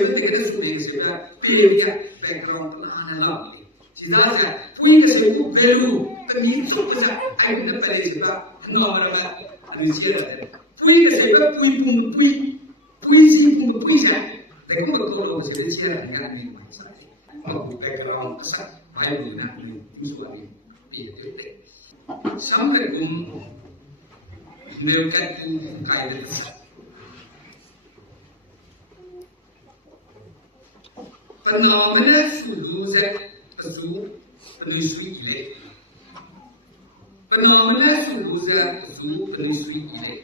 谁们那个书里谁的毕业的 background 哪能了？其他的不应该谁不白路，跟你说不是，哎，那白的谁的，哪来的？你写的，不应该谁的不一不不一不一心不不一些，那个都老写的写的，你看你们啥？包括 background 不是，还有呢，你说的也对对。上面我没有在不改的。本来我们的速度在速跟随以内，本来我们的速度在速跟随以内，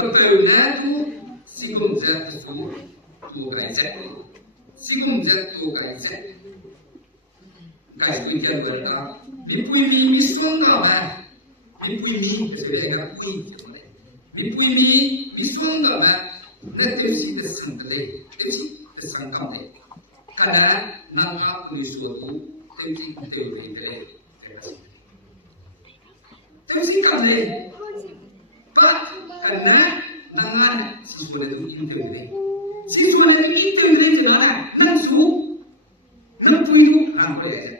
不可能不西贡在速多改在，西贡在多改在，改对这个啊，你不你说到吗？你不你这个不一样的，你不你说到吗？那就是的生格类，就是的生康类。看来，哪怕不说不，对对对对对，就是看类。啊，看来，哪呢？是说的都应对类，是说的应对类就哪呢？能说，能不用，哪回来的？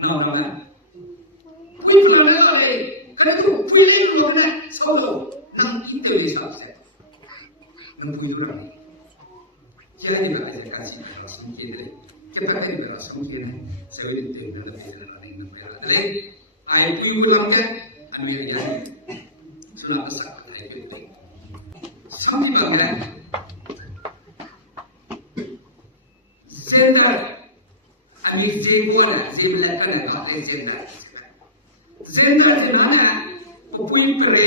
哪回来？不可能嘞，可是不应我们呢，操作能应对类啥子？能不有人？现在这个在干什么？什么的？这个这个什么的？所以对那个别的那能不要的嘞？哎，不有人的，还没有人，是那个啥？哎，对对。什么地方呢？现在还没结果呢，结不来，当然好嘞，现在。现在是哪呢？我不会不来，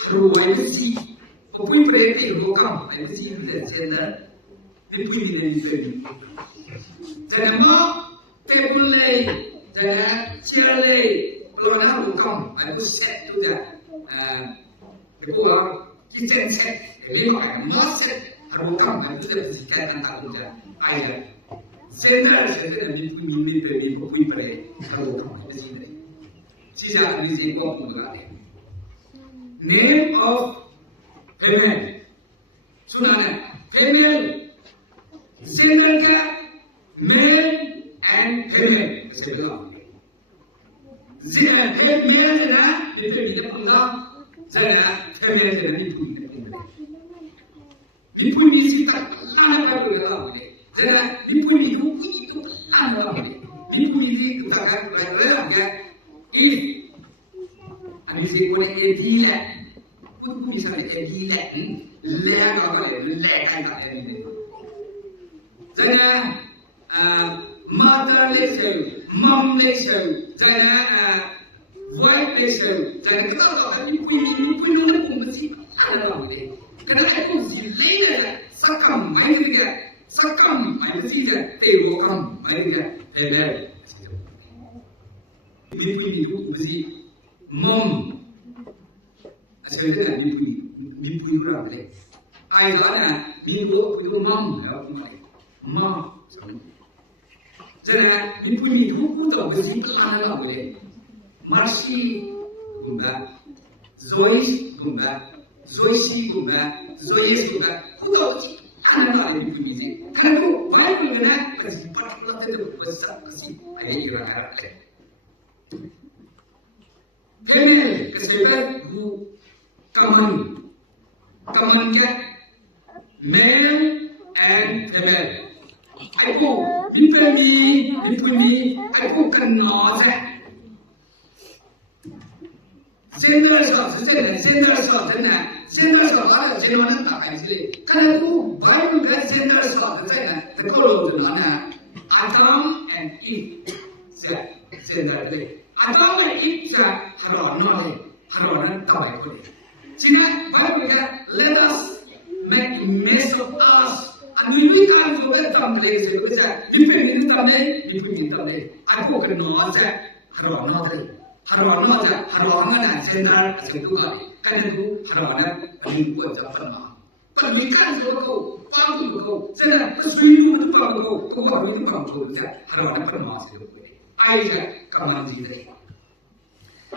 还是我不记。我不会给我看，来不及的现在，你不一定可以。在么？在不来，在起来，老人我看，来不及都在，这个一件菜，另外马菜，还我看，来不及自己干干他都在，哎呀，现在你不明白的，你不会不来，还我看来不及的。接下来你这个不能来 ，name of female， सुना है female gender का male and female ऐसे बोला male है ना इनके लिए पंगा जरा female है नहीं पूरी नहीं का लाने का कोई लगा मुझे जरा नहीं पूरी तो लाने लगा मुझे नहीं पूरी तो क्या रहा क्या if अभी से कोई एक ही है कुछ सारे एक ही है ले का ले खाई का है जरा mother ले से mom ले से जरा wife ले से जरा क्या होता है पूरी लोग को मसी खाना लगते करना है कुछ ले ले सकम माइल दिया तेरे कम माइल दिया है पूरी लोग मसी mom Sebenarnya mimpi berapa deh? Ayahnya mimpi itu mam lah, mam. Jadi mimpi itu pun tak bersih kerana apa deh? Marsi guna, Zois guna, Zoisi guna, Zois guna, kuda kerana apa mimpi ini? Kerana baik guna, pasti particular itu besar pasti ayah orang ada. Jadi kesebelah Common क्या male and female आइको बिपनी आइको खन्नौज है gender आया जेमान का ऐसे खाने बाइबल का gender है ना देखो लोग ना Adam and Eve से gender ले Adam and Eve से हराना तबाह को Sehingga Bible kata, let us make image of us. And we can't do that someplace. Because depending on the aku kenal aja, harana sendal sesuatu. Kan itu harana ini buat apa? Kalau ikan itu pagu itu, sendal sesuatu itu pagu, kau itu kamu itu harana kenal sesuatu. Aja kaman sih.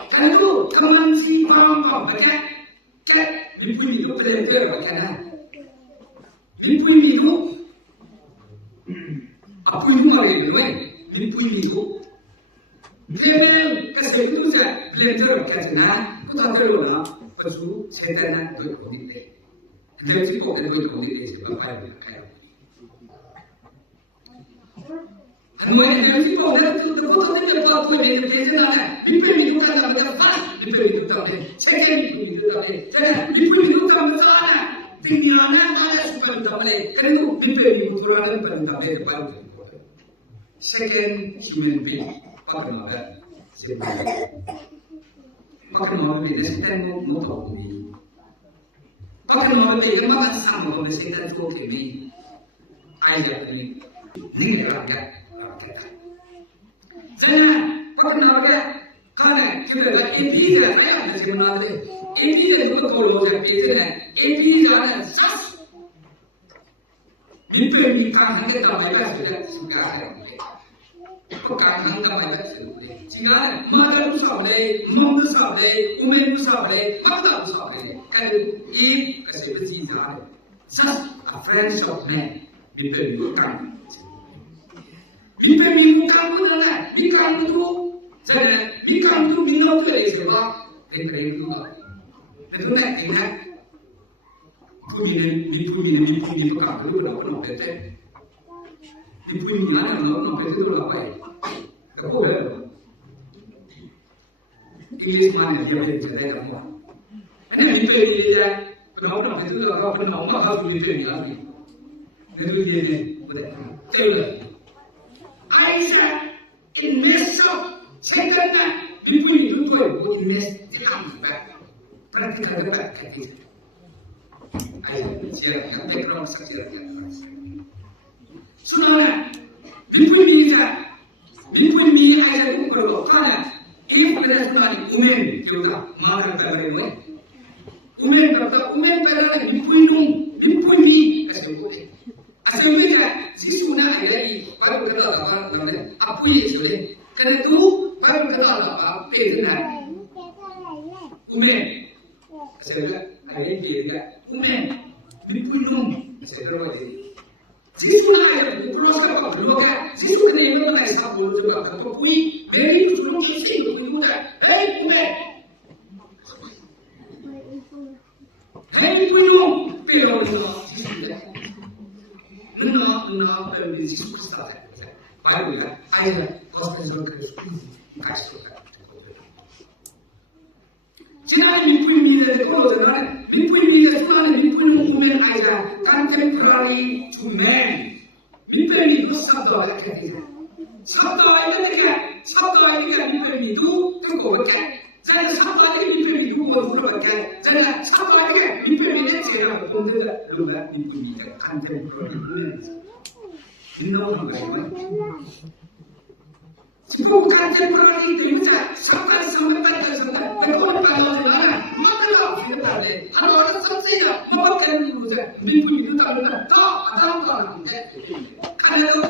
Kan itu kaman sih paham baca. cat, before you look at the can before you look, up you know it away, before you look. Then, as I do that, later of Catana, put out the roller, pursue, Satana, good for the day. And then you go and good for the days of the and when people have to put in the pot with it, people you can have the fast, people you tell it, second, you tell it, people you come to Sana, think you are not as well double it, and people you throw them and double it about it. Second, human being, talking about that. Talking about it, this thing no problem. Talking about it, you must have some of the same that's okay me. I get me. Need that. Then, talking about that, kind of, you know, it is a man as you know, it is a good photo that it is a such. People you can't get on my back to that. Có cả hàng năm bài đất sử chỉ là mà đã sắp đây, mong đã sắp đây, umen đã sắp đây, bắt đầu sắp đây, cái ý cái sự bất kỳ giá đấy, such a friends of man, bị bệnh của căn, bị bệnh của căn cũng là bị căn cũng thế này, bị căn cũng bị nấu cái gì đó, cái cũng đó, cái thứ này thì này, cứ bị của căn cũng là nó cái thế. Di punya lah, nak pergi tu lah, baik. Kau boleh. English mana dia boleh cakap apa? Ini di pergi dia, kau nak pergi tu lah, kau nak kau tu di pergi lagi. Itu dia ni, boleh. Tahu. Aisyah, invest second lah, di punya tu kau invest di kamu kan? Praktik ada tak kaki? Aisyah, siapa background siapa? Sebenarnya, before me, I have to go. Fire. If there is not women, you have mother away. Women, before me, as you put it. As you think that this would not be, I would tell about a police. Can I do? I would tell about paying that. Women, I said, I didn't that. Women, before you, this one I have crossed up. Look at this one. They know that I have to do a couple of weeks. Maybe to look at it. We look at hey, we know. Pero no, this is stuff. I will. I have hospital workers. 지난 민부인들의 콜로드는 민부인들의 수많은 민부인 보면 아이가 contemporary to man 민부인이 사도 이렇게 사도 아이가 민부인이도 듣고 이렇게 제가 사도 아이가 민부인이 누구 물어볼게 제가 사도 아이가 민부인의 제가 본데가 누가 민부인이다 contemporary man 민나오는 거예요. 지금 contemporary 되니까 사도 상관없다는 하나는 선생이라 뭐라는 거지? 민부인도 가면은 더 아담가는데 가려도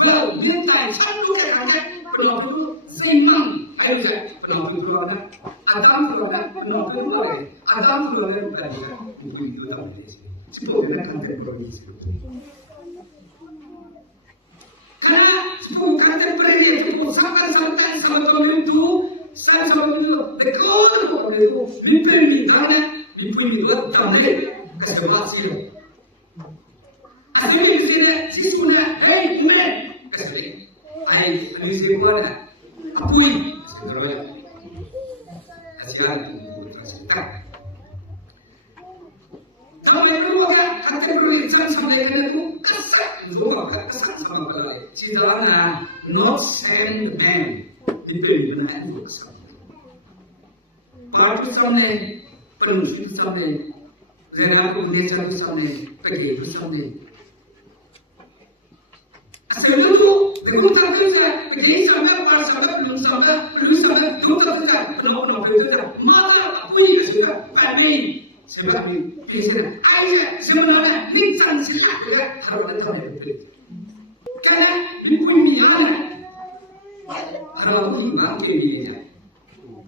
그 민다이 천국에 가게 그러고 생명 알지? 그러고 그러나 아담 그러나 그러고 그러네 아담 그러네 그러니까 민부인도 가면 되지. 지금 내가 컨템포러리지. 그러나 지금 컨템포러리 그 상관상관 상관도 사람들도 내꺼는 거래도 민폐미 가네 민폐미가 담네 그래서 왔어요. 아들이 이제 지수나 에이 우메 그래서 아이 이제 뭐라 아부이 그러면 하지만 다음에 그거가 카테고리 입장 상대에는 까싹 누가 까싹 상관없다. 지도하나 not send man 민폐미는 아니고 पार्टी सामने प्रमुख सामने ज़रा को नेचर के सामने कहीं के सामने असल तो देखो ताकि ज़रा कहीं सामने पार सामने प्रमुख सामने दो तरफ का प्रमुख का माला कोई ऐसा पहले सेवा भी कैसे आइए सेवा में निचान से आके हर वक्त हमें क्या कोई भी आना हर वक्त मांग के लिए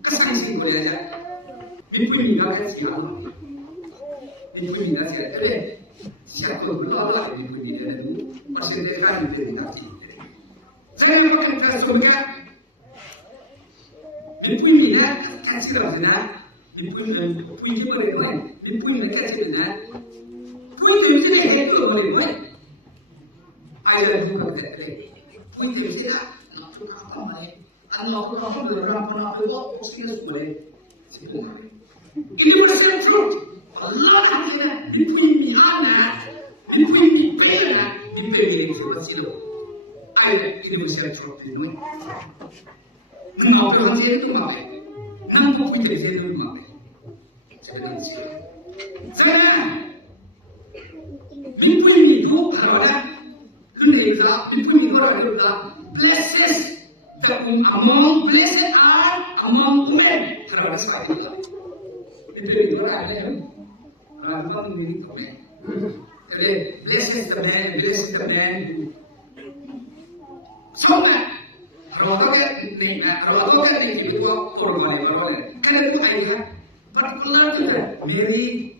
कसम से बोला जाए 민프입니다. 같이 하는 민프입니다. 그래. 시작도 불러라 민프이는 어떻게 다른 데가 saya akan transformkan 민프입니다. 같이 가서나 민프는 부인이 뭐래요? 민프는 같이 가서나 부인이 그게 해도 뭐래요? 아이가 누가 그래? 부인이 제가 나쁘다 말해. 안 나쁘다 하면 나쁘다 그거 어떻게 해서 뭐래? 지금 이런 것을 들어 얼마나 민프임이 하나 민프임이 빼나 민프임이 들어지도 아이가 이런 것을 들어보는 나 어떤 한지에 또 말해 난 부인이 제일 말해 제가 지금 제가 민프임이도 하라 그러니까 민프임이 뭐라 blessed the among blessed are among women 하라고 했습니다. 민프임이 뭐라 해요? Rabbang ini kami. Jadi blessed the man who. Sama. Kalau kita ni kita orang lain. Kalau itu ayah, particular kita Mary.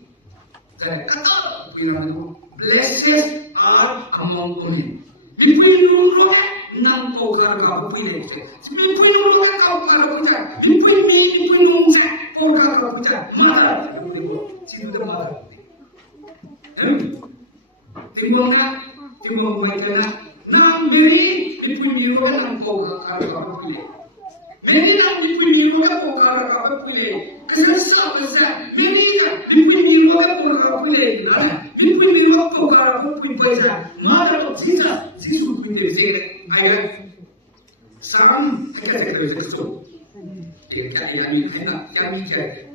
Kata bilang itu blessed are among women. Minpui dulu nang kau kau pilih. Minpui dulu kau punya. Minpui nungsa kau punya. Mana? Cinta marah. Timur macam nam beri miru nang kau kalau pilih. Beri nang miru kau kalau pilih. Kesal. Beri miru kau pilih. Miru kau kalau pilih. Mana kau jisu pilih je. Ayat saram kita tu. Kami kaya.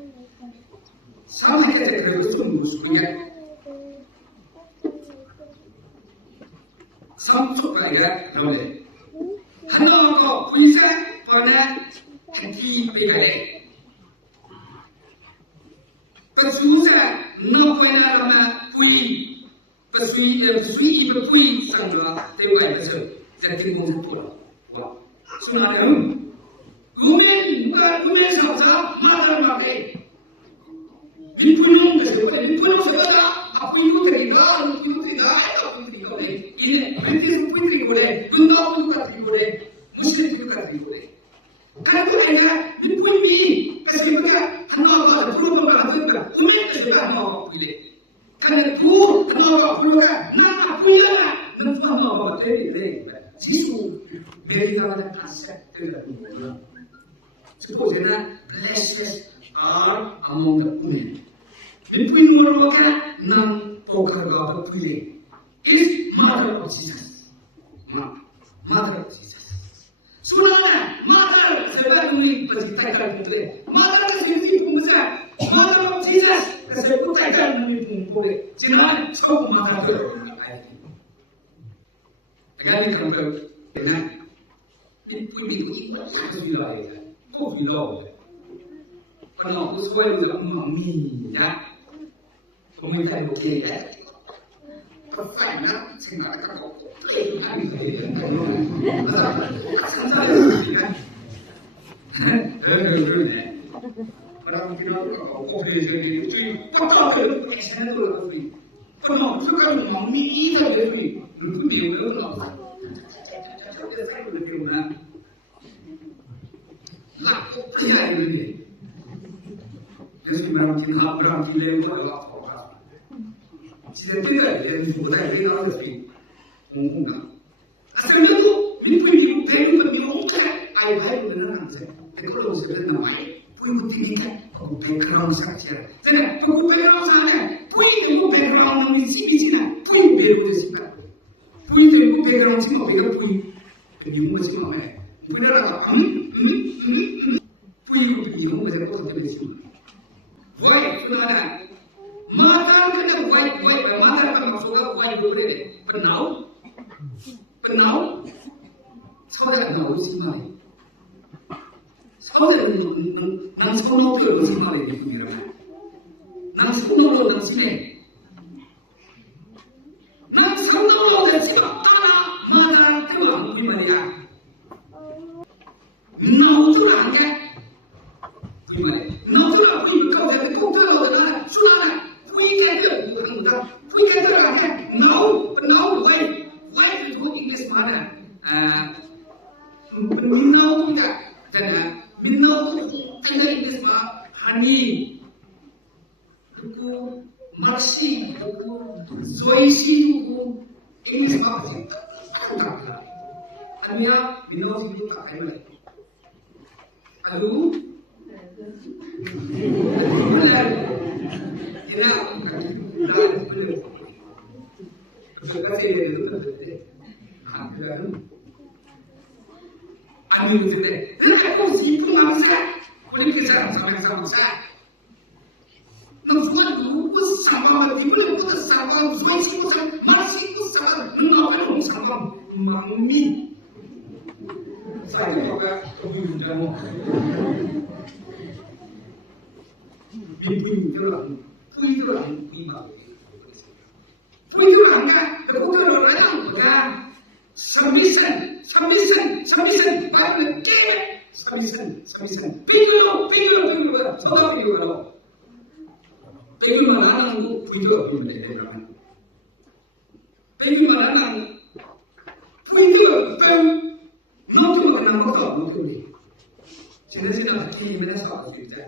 Sama kita kerja musuhnya, sampai kaya boleh. Kalau kau bisa pada hati berkaya, kesusahan nak pada mana pui, pesui ibu pui sanggup terbaik betul. Jadi musuh wah, sebenarnya umen sahaja macam apa? 민프는 민프는 제가 아프이고 되니까 이게 멘티스 포인트이 그래 눈가 포인트가 되고 그래 무슨 포인트가 되고 그래 그래도 아이가 민프님이 그래서 그가 하나가 불러보면 안 된다 우리는 제가 하나가 그래 그래 부 하나가 불러가 나 아프이잖아 는 하나가 되래 지수 메리가는 다시 그래 suppose blessed are among the women. Between Moroka and Pokaga Puye is Mother of Jesus. Mother of Jesus. Sunana, Mother, Sebaguni, but the title today. Mother is the Pumsa, Mother of Jesus, as a good title in Pumpe. Jinan, so Mother. Again, come to the night. It will be like Coffee Lord. Kalau sesuai dengan mami, ya, komunikasi okey ya. Pertanyaan sehingga kalau hari ini, orang kita kopi jadi cuy, pakai sana tu kopi. Kalau suka mami itu jadi, itu dia lah. Saya lebih mana? Lah, tidak ini. 그래서 말하면 아브라함 길레우가 알아서 지들이가 얘는 보다 얘가 어떻게 공공가 그래도 미국이 배우는 미국가 아이 배우는 항상 그걸로 쓰는 나이 부인부티니까 그 백그라운드 상태 제가 그 백그라운드 안에 부인이 그 백그라운드는 집이지나 부인 배우는 집이야 부인도 그 백그라운드 집이 어디가 부인 그 미국만 집이 뭐해 부인이라서 부인이 미국만 제가 또 어떻게 되지 White, mana? Mata kita white, mata kita maksudnya white boleh. Kenal? Saudara kenal sih mana? Saudara nang sekolah tu sih mana ini punya. Nang sekolah tu sih. Nang sekolah tu sih. Mata kita ni mana ya? Nau tu lah, ni mana? Nau tu lah, ni kau ผู้แก่ตัวหลังเนี่ยเนาไว้เป็นพวกอิงลิสมาเนี่ยมันมีเนาตรงนี้แต่นะมีเนาตรงแต่ในอิงลิสมาฮันนี่ทุกมาร์ซีทุกซอยซีทุกอิงลิสมาเป็นอะไรอันนี้มีเนาที่ทุกอะไรไม่เลยฮัลโหลBenar. Ya, benar. Kesukaan saya itu betul. Hampir. Amin betul. Aku sibuk nak saya. Boleh kita sama-sama saya. Nampak dulu sama people itu sama, voice itu sama, masih itu sama. Nampak dulu sama, mami. Saya juga kebun jamu. Bingung jalan, puing jalan, bingung. Puing jalan kan, terbuka jalan kan. Submission, baik ke? Submission. Bingung, salah bingung. Bingung mana aku puing jalan. Bingung mana puing jalan, nak tu. Cina hati mana sahaja kita.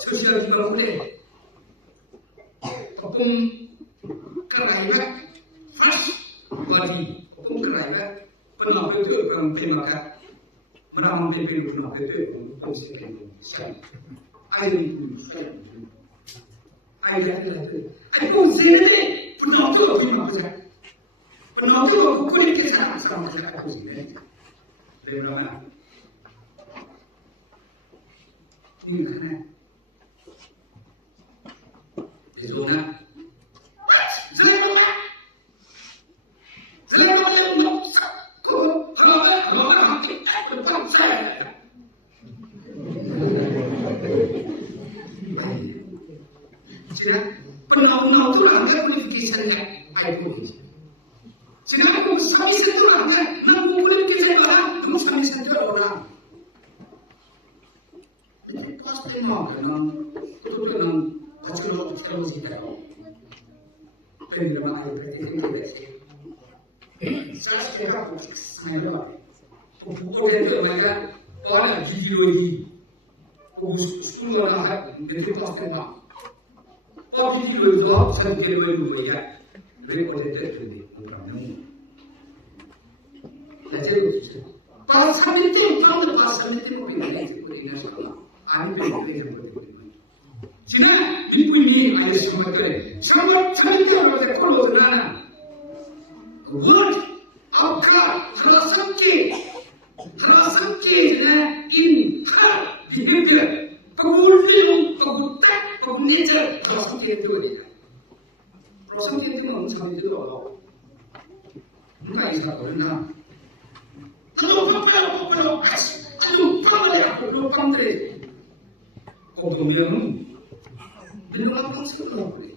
Sosial juga boleh. Kapung kerana fresh body. Kapung kerana pernah betul kan pernah kan. Meram betul pernah betul. Kapung sekian. Ayat itu. Kapung zere pernah betul pernah betul. Pernah betul kapung ini sama kapung ini. Bagaimana? Ini mana? Di zona. Zona yang nak kalau hati betul saya. Jadi penau tu lah saya boleh kisah saya. Aku. Jadi aku sami satu lah saya. Nak boleh kisah orang, aku sami satu orang. Pasti makan, itu kan pasti lo harus kita. Kerja mana itu. Saya sekarang saya dah. Pukul itu mereka orang video ini. Semua orang itu pasti nak. Video itu saya kira dulu ya. Rekod itu ni, orang ni. Jadi itu. Pasal itu, kalau pasal itu mungkin ini sekolah. Cina ibu ini ayah sama kere, sama cerita orang kalau nana, word, apa, terasangki, in, behavior, kemudian nature, terasangki itu dia. Terasangki itu orang sama itu orang, mana isa orang. Kalau, aduh, pandai. Kemudian dengan apa sekarang boleh?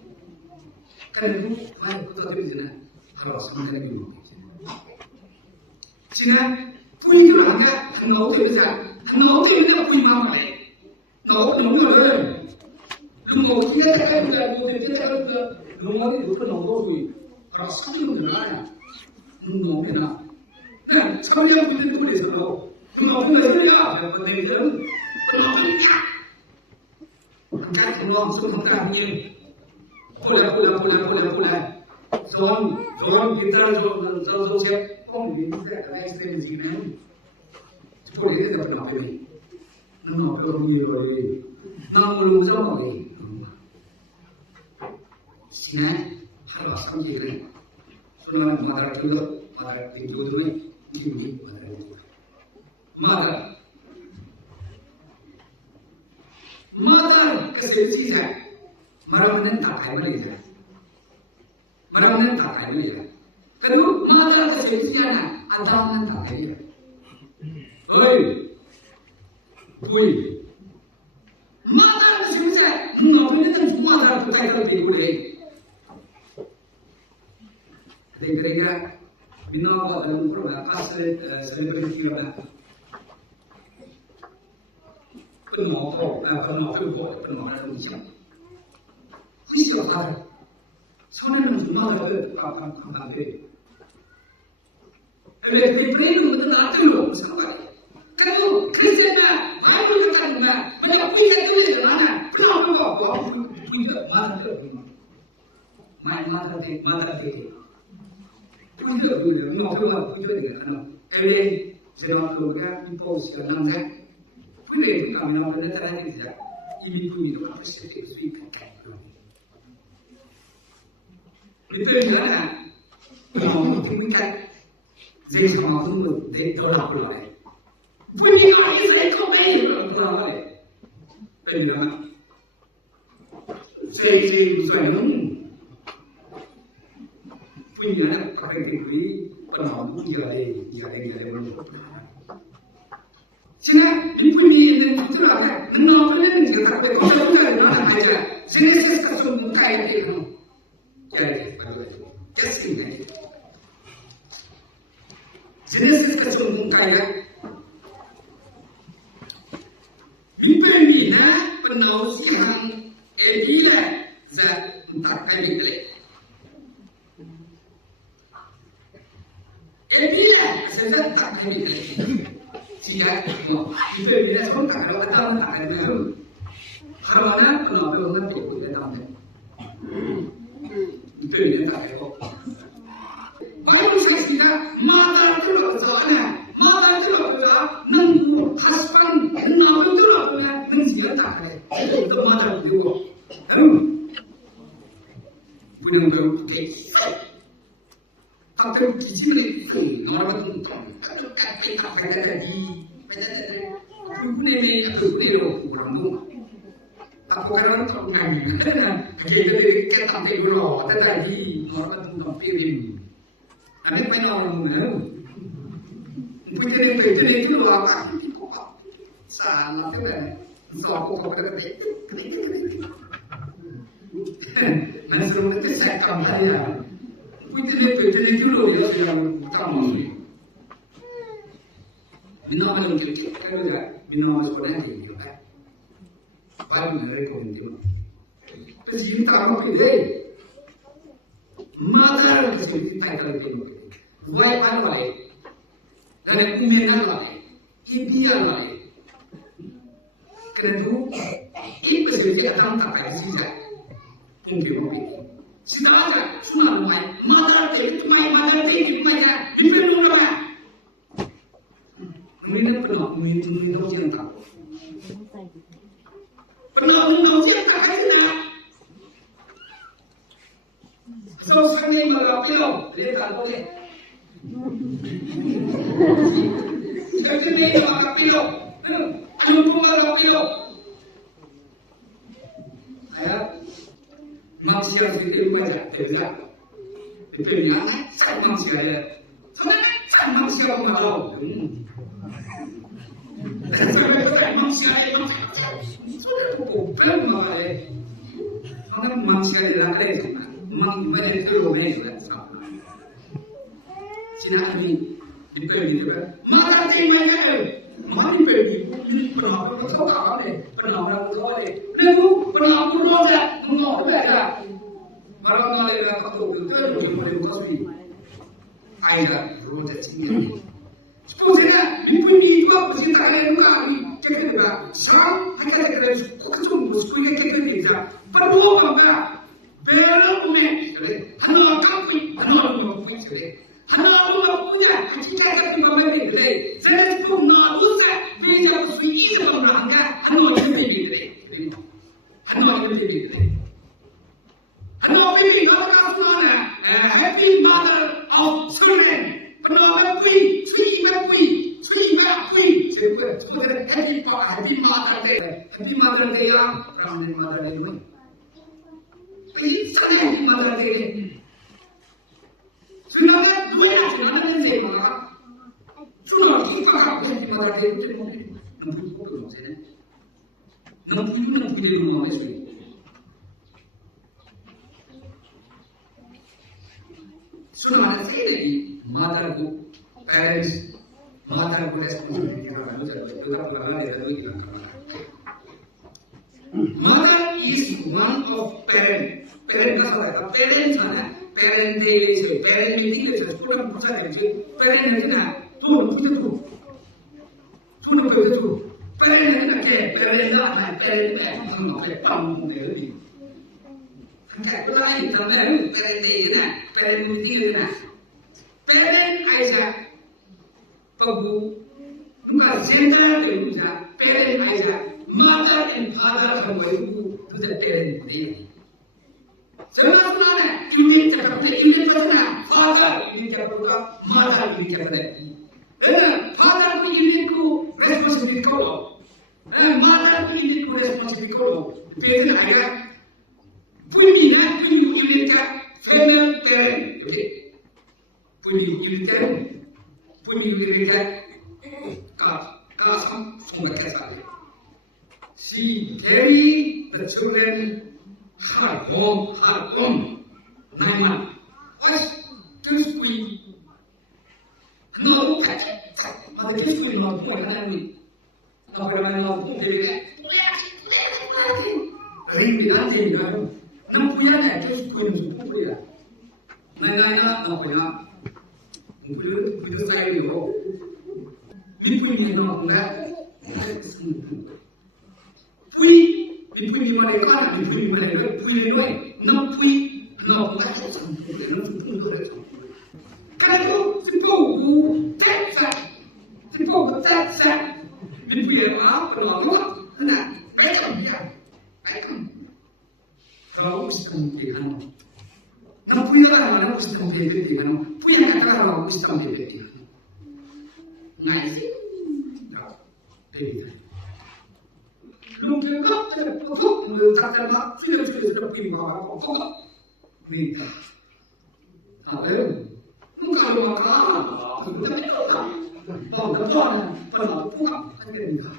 Kerana itu hal kita tidak bisa harus mengenai itu. Cina punya itu anda nak itu punya mana? Nak ada. Nak dia cakap nak itu pun nak tu. Rasa itu mana? Nak mana? Nah, saya yang boleh tahu. Nak itu ya, pada itu. Nak itu. Các ngôn xuống không làm như Pula Zon kita zon siap Om ini tidak ada ekstensi ni Seperti itu tak kenapa ni Nama orang ni boleh Nama lu sama ni Sini harus kami kiri Sunnah madara tinggi ni Tinggi Madar kesensi saya, maramnen tak kaya lagi. Kalau madar kesensi saya, adaman tak kaya. Madar kesensi saya, mungkin itu madar tu kaya lagi boleh. Kira-kira, bina apa dalam program asal selebriti apa? Penuh ada macam. Kisah 손에는 주마를 감사해. 왜 브레이크는 나한테로 상관해. 그래도 그제나 바이블 같은데 만약 뿌리가 들리지 않아. 그럼 그거 뿌리가 맞아 돼. 뿌리가 그래요. 너가 뿌리가 되잖아. 엘레 제가 그거가 임포스가 남자. 뿌리가 가면 그런 사람이 있어. 이미 뿌리도 같이 쓸 수 있게. Itu yang mana? Kalau kita jadi sama pun dia tolak pula. Punya lagi saya kau bayar pula lagi. Betul. Saya punya kategori kalau dia mana. Sehingga di punya itu betul lah. Nama ni kita tak boleh kita nak aja. Jenis sesuatu muka itu. Jadi, testing ni. Jenis kesembuhan kaya. Mimpi ni penausian egilah zat empat kali le. Egilah zat empat kali le. Siapa? Mimpi ni semua kalau ada tak ada. Kalau nak orang berikut dalam. Itu tak ada. Baru saya mata terus ada, mata terus ada, nunggu husband, nunggu terus ada, nunggu tak ada. Itu mata terus. Bukan kerja. Tapi kisah itu orang tu kalau kata lagi, bukan orang tu. Aku kan orang Melayu, kita sampai dulu, kita lagi orang tu pilih. Ada banyak orang Melayu. Pujian itu apa? Salah tu kan? Soal kau kata begitu. Nasi itu saya kampai ya. Pujian itu ya yang kamu. Minum malam kita kalau dah minum sekolah ni juga. Baru nak kau ini. Terus kita apa ni? Masa kita kalau kita, why apa ni? Dan kumian apa ni? India apa ni? Kerana itu sesuatu yang tak kasih saja. Mungkin. Sekarang semua masa itu kan, ini belum ada. Mungkin perlu jangan tahu. Kalau dia tak ada, so sekarang malah pelong, dia tak boleh. Sekarang ni malah pelong, anu pun malah pelong. Ayat, manusia itu macam kerja, kerja, saya manusia ya, saya manusia malah. Saya manusia ya. Belum malah, orang manusia lelaki, mereka itu orang Siapa ni? Dipelih juga. Mana mana dipelih? Pernah tahu apa ni? Pernah tahu ni? Pernah tahu tak? Mungkin ada. Malam malam nak tahu tu, boleh buka sini. Ayah, roda sini. Sebenarnya, dipelih juga bercerita yang kami kita seram, kita kusum kusunya kita ni saja. Perlu apa? Belum punya. Hanya kapi, hanya punya. Hanya punya. Kita akan membangun ini. Saya pun nak usah. Bila suci dalam rangka, hanya ini. Hanya ini. Hanya ini. Kalau mana? Happy Mother of Children. Kalau happy, sweet happy. Happy Mother Day yang Happy Mother Day ni. Ini sangat Mother Day. Sebenarnya dua nak sebenarnya ni mana? Cuma kita apa Happy Mother Day itu nampu apa maksudnya? Nampu di rumah ni. Sebenarnya saya ni mother ko parents. Mother को Mother is one of parent. parent का सवाल है parents है ना parent day से parent meeting से स्कूल में पूछा है कि parent है ना तू ना कोई तू parent है ना क्या parent ना है parent है हम लोग के पाम में भीแต่ก็ไล่ทำได้parent day ना parent meeting ना parent ऐसा पबू उनका gender के उनका parent ऐसा mother and father हमारे को तो parent day Sebenarnya ini cakap ini kerana father ini cakap mother ini cakap. Father tu ini ku responsibility kau. Mother tu ini ku responsibility kau. Jadi ayah, punya ini cakap female parent, okay? Punya ini cakap kau sama kerja. She carry the children. Hard home, 9 months. What's too sweet? No, ada kisah no point kan ni. Apa yang no point dia? Hari ni dah jadi kan. Nak punya ni kisah point tu punya. Naya no punya. Punya saya ni ho. Ni punya no enggak. Punya mana kan? Punya mana kan? Punya ni, nak punya, nak macam tu. Kalau tipu tak, ni punya apa? Kalau nak, macam dia, macam. Kalau sistem dia, nak punya lah, nak sistem dia, punya nak kalau sistem dia. Nice, baby. Lúc trước khóc cho được thuốc người ta cho nó chưa được tìm vào nó không khóc vì hả đấy không cả luôn mà cả không có biết đâu còn cái con này còn nó cũng khóc anh đừng khóc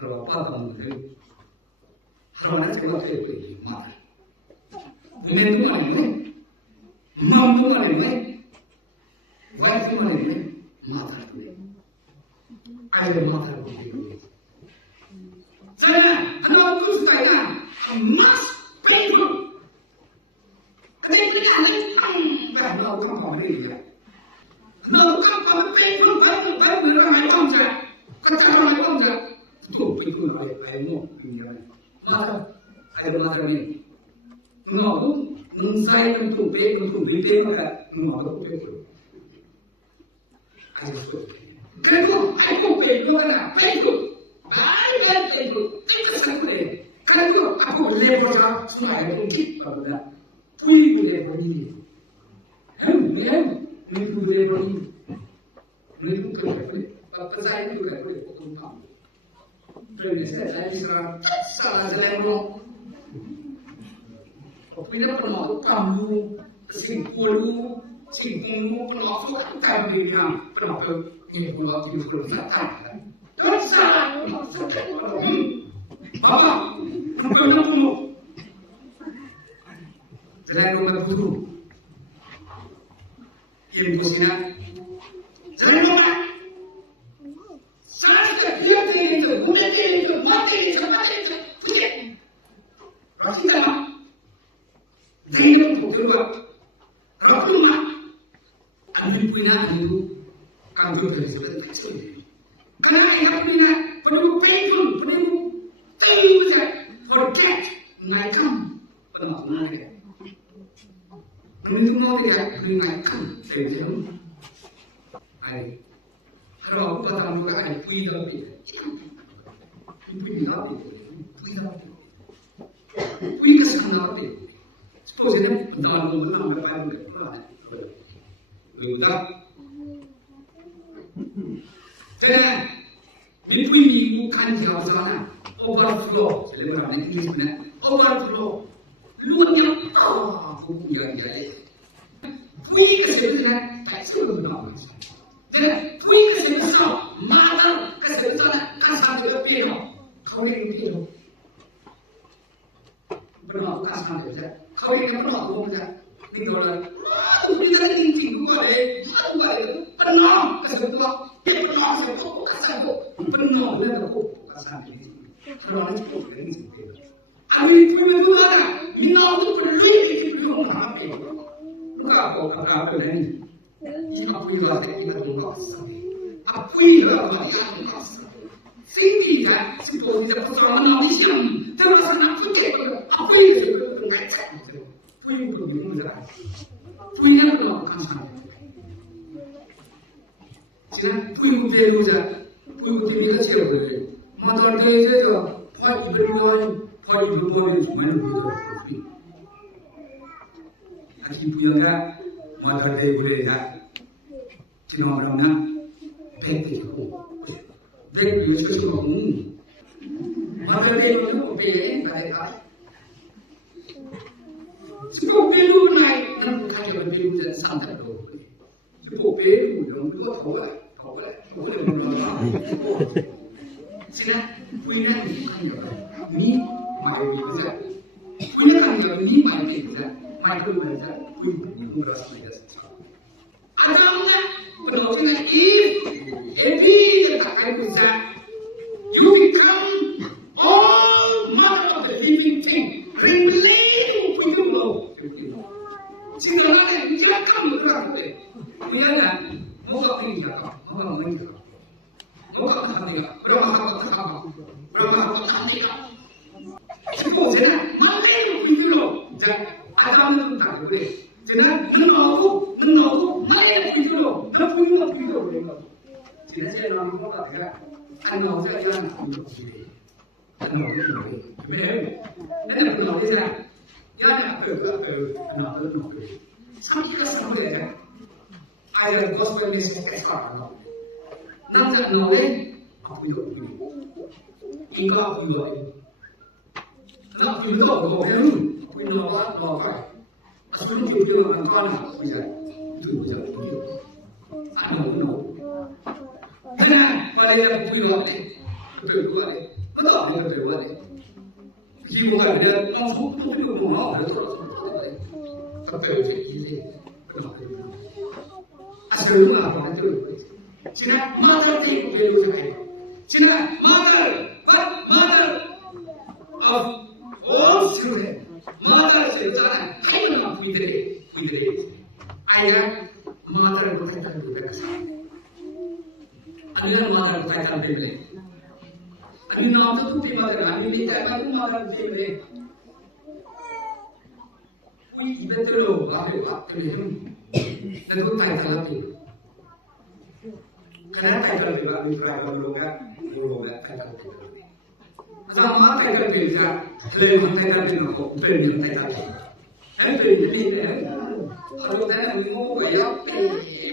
rồi ba phần đấy rồi nó sẽ có thể bị mà nên cũng là đấy mong cũng là đấy vai cũng là đấy mà thật đấy ai là mà thật đấy Saya, kalau tu saya, emas painful. Kerana ada kan, kalau kamu kamu ni dia. Kalau kamu painful, baru berapa macam saja. Kata orang macam saja. Tu painful ada mo punya. Masa ada masa ni. Ngau, nungsai tu beli maka ngau tu painful. Kamu tu. Kalau aku painful kan, painful. Kalau aku lepas semua itu kita pada puih lepas ini, ni puih lepas ini, ni pun kerja, saya itu kerja potong kamu. Jadi saya sekarang salah jalan. Punya penolong kamu, singkulu, penolong kamu dia, penolong ini penolong itu kerja. Salah, apa? Kenapa nak bunuh? Jangan kau nak bunuh. Ini bosnya. Jangan kau nak. Salah dia itu, bukan dia itu, mati itu, mati itu. Bukan. Rasa tak? Jangan kau bunuh. Rasa tak? Kami punya itu, kami bersebut bersebut. Kerana yang punya perlu painful, perlu kaya forget, naikkan pengakuan dia. Perlu mau dia naikkan tension. Ay, kalau kita kamu kan ay puih lagi, puih kesan lagi. Suppose ni dalam bulan apa yang berapa? Lupa. Jangan, ini bukan jalan overflow. Jadi orang ini sebenarnya overflow. Luarnya punya dia. Punya keseluruhan tak seluruhnya. Dan punya keseluruhan mata keseluruhan kasar juga piano. Kau yang piano. Benar kasar juga. Kau yang benar juga. Ini orang. Punya ini gua deh. Benar keseluruhan. Penuh dengan aku kasar ini. Kalau itu boleh ni sendiri. 아니 보면 누가라 민나도 불리게 그런 하나님 누가 뭐 가까우는 이마 부위가 되기가 놀랐어 아부위가 말이야 놀랐어 생기가 스포이자 부서는 어디시면 들어가서 나쁘게 아부위가 그런 거 참. 부위도 미문자 부위는 그런 감사합니다 지난 부위고 배우자 부위고 배우자 지어버려요 마다르에서 파이 불모의 정말 믿어요. 아직 부여가 마다르에 그래가 지나오려나 백이고 백 유수로 마다르에는 배에 나가 스포 배로 나이 난 가지고 배우자 산다고 스포 배로 이런 거 더워 지난 부여가 ni mai bisa punya kan ya ni mai bisa mai tu bisa punya beras bisa adamnya penolaknya if tak kai bisa you become all manner of the living thing relating to you know 진짜라네 이제 감 그러는데 이해나 뭐가 필요할까 뭐가 뭐니까 뭐가 필요할까 그러면 지금 제가 만개로 비교로 아담은 다 그래. 제가 너하고 만개로 비교로 너 보이는 비교로 그런 거. 제가 나무가 내가 안 나오자 이런 안 나오지. 안 나오지. 왜? 내가 그 나오잖아. 야야 안 나오지. 삼키가 삼그래. 아이들 고스펠 메시지가 안 나와. 남자 나오래. 비교. 인가 비교. 나 비교도 뭐 해는 비교가 뭐가 아주 비교가 안 가는 거야. 비교자 비교. 안 나오고. 내가 말이야 비교가 돼. 비교가 돼. 그거 아니야 비교가 돼. 비교가 내가 너무 비교가 뭐 그래서 갑자기 이제 그런 거. 아슬은 안 하는 지나 맞을 때 비교가 해. 지나 맞을 children, mothers children, kind of we I have mother to take the best. Another mother to take the best. And you know, to be mother, I mean, I have mother to take the we even though I to him, the good title. Can I take a private look at you? Sama kayak kerja, lebih kayak kerja nak beri kayak kerja. Beri ni, kalau dah ni mau kayak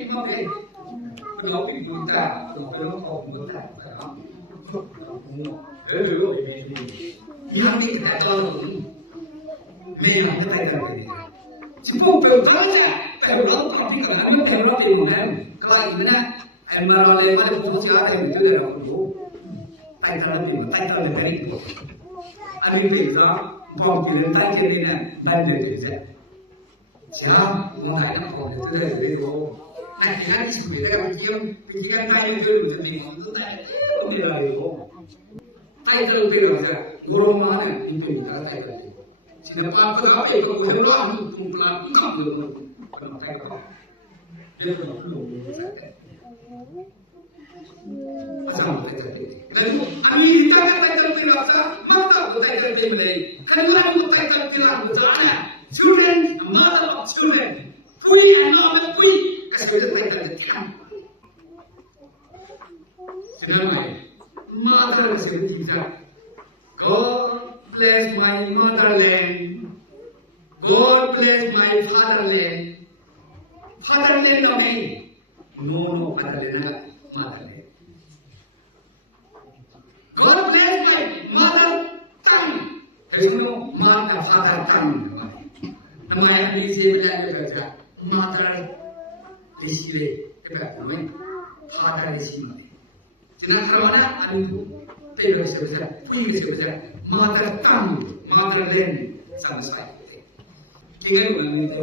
mau kayak, kalau pergi kita, kalau kau kita, kalau yang ni kita tahu, memang kita kayak kerja. Sebab bertanya, kalau kau pergi ke mana, kalau pergi mana, kalau ini na, kalau lewat mana pun siapa yang itu dia aku. 타이틀을 내리고 아메리카에서 범기를 타이틀이나 날려주세요. 자, 뭔가 이런 거 들려드리고 나 기다리십니다. 기간 타이틀을 무슨 이거 내려가지고 타이틀을 배워서 고로마는 인터뷰가 타이틀이 지금 파트가 앞에 있고 그대로 하는 분plan 감독은 그런 타이틀 그래서 불러오는 상태 아참 타이틀이 그리고 아메리카가 타이틀을 배워서 막다고 타이틀을 배우네 칼라고 타이틀을 배우는 거죠. children, mother of children, free and not free. Kasi ito tayo talaga. Sinabi, mother kasi ito. God bless my motherland. God bless my fatherland. Fatherland namin. No, fatherland na. Motherland. God bless my mother tongue. There's no mother, father tongue. Namanya Indonesia belajar kerja, matra disile kerja, namanya father disile. Jangan kerana anu tidak selesai, punya selesai, matra kamu, matra lain sama sekali. Kita mengenai